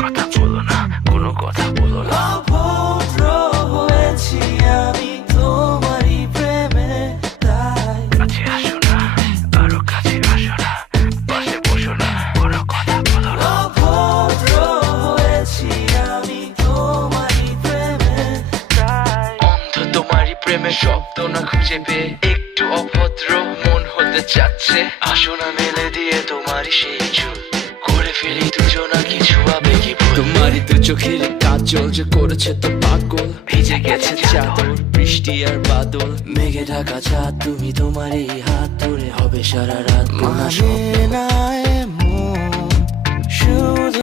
কথা বলো না, কোনো কথা বলো না। অভদ্র হয়েছি আমি তোমারই প্রেমে, তাই কাছে আসো না, আরো কাছে আসো না, পাশে বসো না, কোনো কথা বলো না। অভদ্র হয়েছি আমি তোমারই প্রেমে, তাই অন্ধ তোমারই প্রেমে শব্দ না খুঁজে পেয়ে একটু অভদ্র মন হতে চাচ্ছে। আসো না মেলে দিয়ে তোমারই সেই চুল, করে ফেলি দুজনা কিছু আবেগী ভুল। তোমারই দু চোখের কাজল যে করেছে তো পাগল, ভিজে গেছে চাদর বৃষ্টি আর বাদল, মেঘে ঢাকা চাঁদ তুমি তোমারই হাত ধরে হবে সারা রাত। মানে না এমন শুধু